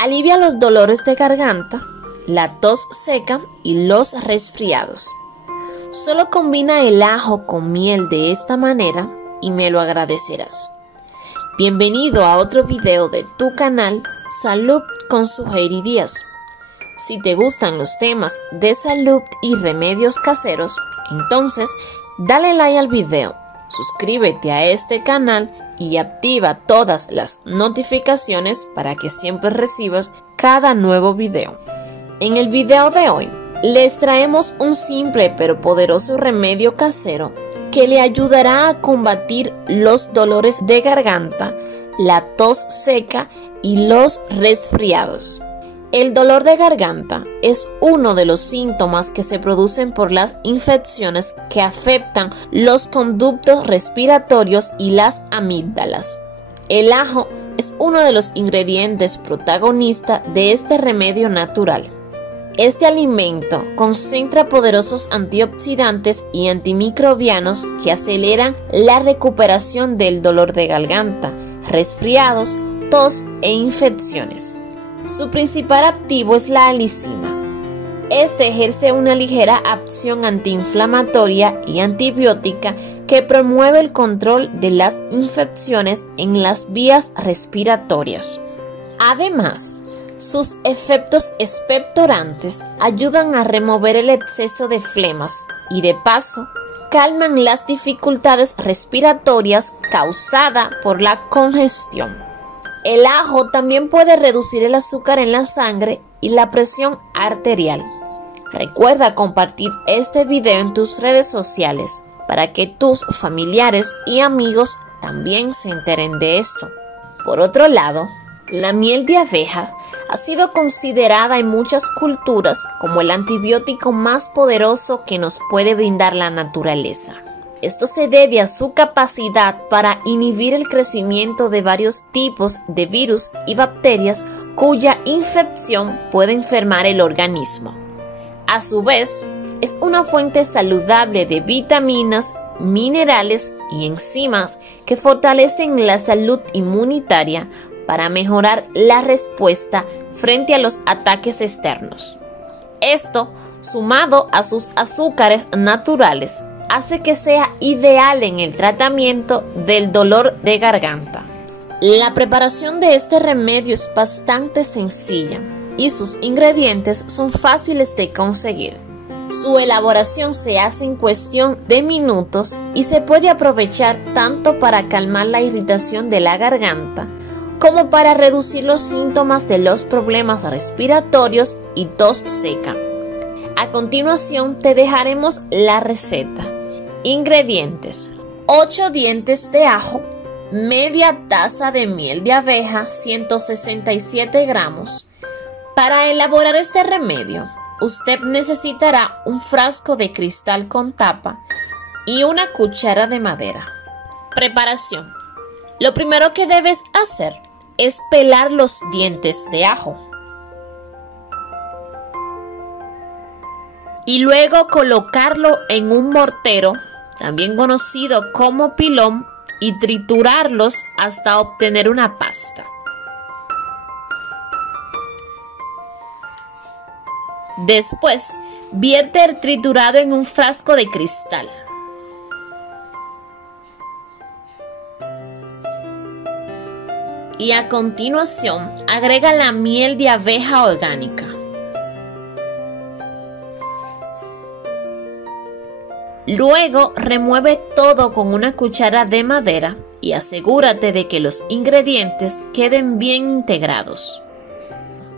Alivia los dolores de garganta, la tos seca y los resfriados. Solo combina el ajo con miel de esta manera y me lo agradecerás. Bienvenido a otro video de tu canal Salud con Suheiri Díaz. Si te gustan los temas de salud y remedios caseros, entonces dale like al video, suscríbete a este canal y activa todas las notificaciones para que siempre recibas cada nuevo video. En el video de hoy les traemos un simple pero poderoso remedio casero que le ayudará a combatir los dolores de garganta, la tos seca y los resfriados. El dolor de garganta es uno de los síntomas que se producen por las infecciones que afectan los conductos respiratorios y las amígdalas. El ajo es uno de los ingredientes protagonistas de este remedio natural. Este alimento concentra poderosos antioxidantes y antimicrobianos que aceleran la recuperación del dolor de garganta, resfriados, tos e infecciones. Su principal activo es la alicina. Este ejerce una ligera acción antiinflamatoria y antibiótica que promueve el control de las infecciones en las vías respiratorias. Además, sus efectos expectorantes ayudan a remover el exceso de flemas y de paso calman las dificultades respiratorias causadas por la congestión. El ajo también puede reducir el azúcar en la sangre y la presión arterial. Recuerda compartir este video en tus redes sociales para que tus familiares y amigos también se enteren de esto. Por otro lado, la miel de abeja ha sido considerada en muchas culturas como el antibiótico más poderoso que nos puede brindar la naturaleza. Esto se debe a su capacidad para inhibir el crecimiento de varios tipos de virus y bacterias cuya infección puede enfermar el organismo. A su vez, es una fuente saludable de vitaminas, minerales y enzimas que fortalecen la salud inmunitaria para mejorar la respuesta frente a los ataques externos. Esto, sumado a sus azúcares naturales, hace que sea ideal en el tratamiento del dolor de garganta. La preparación de este remedio es bastante sencilla y sus ingredientes son fáciles de conseguir. Su elaboración se hace en cuestión de minutos y se puede aprovechar tanto para calmar la irritación de la garganta como para reducir los síntomas de los problemas respiratorios y tos seca. A continuación te dejaremos la receta. Ingredientes: 8 dientes de ajo, media taza de miel de abeja, 167 gramos. Para elaborar este remedio, usted necesitará un frasco de cristal con tapa y una cuchara de madera. Preparación: lo primero que debes hacer es pelar los dientes de ajo y luego colocarlo en un mortero, también conocido como pilón, y triturarlos hasta obtener una pasta. Después, vierte el triturado en un frasco de cristal. Y a continuación, agrega la miel de abeja orgánica. Luego remueve todo con una cuchara de madera y asegúrate de que los ingredientes queden bien integrados.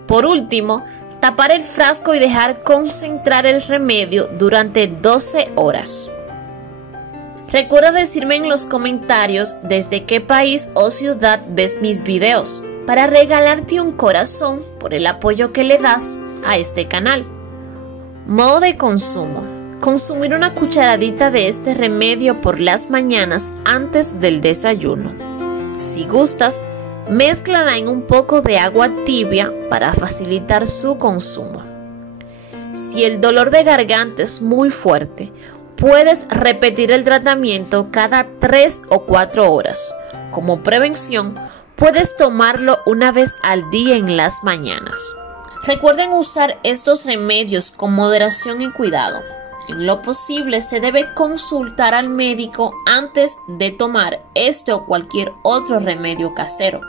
Por último, tapar el frasco y dejar concentrar el remedio durante 12 horas. Recuerda decirme en los comentarios desde qué país o ciudad ves mis videos para regalarte un corazón por el apoyo que le das a este canal. Modo de consumo: consumir una cucharadita de este remedio por las mañanas antes del desayuno. Si gustas, mézclala en un poco de agua tibia para facilitar su consumo. Si el dolor de garganta es muy fuerte, puedes repetir el tratamiento cada 3 o 4 horas. Como prevención, Puedes tomarlo una vez al día en las mañanas. Recuerden usar estos remedios con moderación y cuidado. En lo posible se debe consultar al médico antes de tomar este o cualquier otro remedio casero.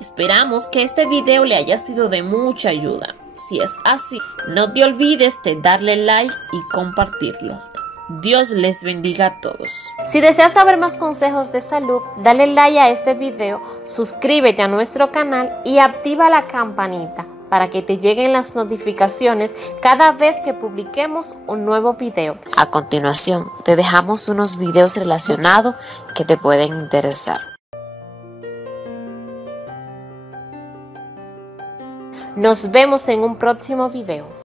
Esperamos que este video le haya sido de mucha ayuda. Si es así, no te olvides de darle like y compartirlo. Dios les bendiga a todos. Si deseas saber más consejos de salud, dale like a este video, suscríbete a nuestro canal y activa la campanita para que te lleguen las notificaciones cada vez que publiquemos un nuevo video. A continuación, te dejamos unos videos relacionados que te pueden interesar. Nos vemos en un próximo video.